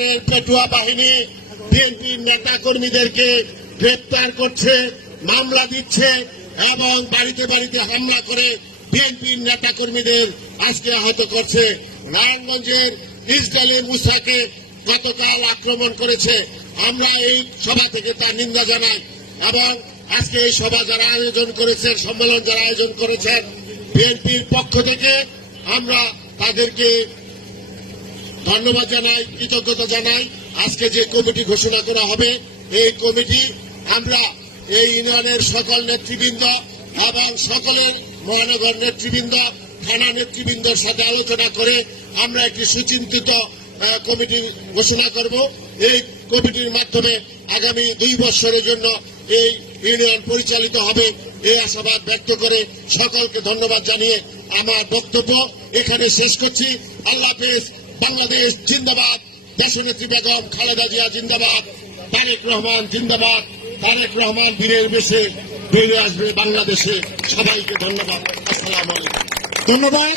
সরকারের পেটুয়া বাহিনী বিএনপির নেতা কর্মীদেরকে গ্রেপ্তার করছে, মামলা দিচ্ছে এবং বাড়িতে বাড়িতে হামলা করে বিএনপির নেতা কর্মীদের আজকে আহত করছে। নারায়ণগঞ্জের ইসরায়েলি মুসাকে গতকাল আক্রমণ করেছে। আমরা এই সভা থেকে তার নিন্দা জানাই এবং আজকে এই সভা যারা আয়োজন করেছেন, সম্মেলন যারা আয়োজন করেছেন, বিএনপির পক্ষ থেকে আমরা তাদেরকে ধন্যবাদ জানাই, কৃতজ্ঞতা জানাই। আজকে যে কমিটি ঘোষণা করা হবে, এই কমিটি আমরা এই ইউনিয়নের সকল নেতৃবৃন্দ এবং সকলের মহানগর নেতৃবৃন্দ, থানা নেতৃবৃন্দের সাথে আলোচনা করে আমরা একটি সুচিন্তিত কমিটি ঘোষণা করব। এই কমিটির মাধ্যমে আগামী 2 বছরের জন্য এই ইউনিয়ন পরিচালিত হবে, এই আশাবাদ ব্যক্ত করে সকলকে ধন্যবাদ জানিয়ে আমার বক্তব্য এখানে শেষ করছি। আল্লাহ হাফেজ। বাংলাদেশ জিন্দাবাদ। দেশনেত্রী বেগম খালেদা জিয়া জিন্দাবাদ। তারেক রহমান জিন্দাবাদ। তারেক রহমান বীরের বেশে বেরিয়ে আসবে বাংলাদেশে। সবাইকে ধন্যবাদ। আসসালামু আলাইকুম। ধন্যবাদ।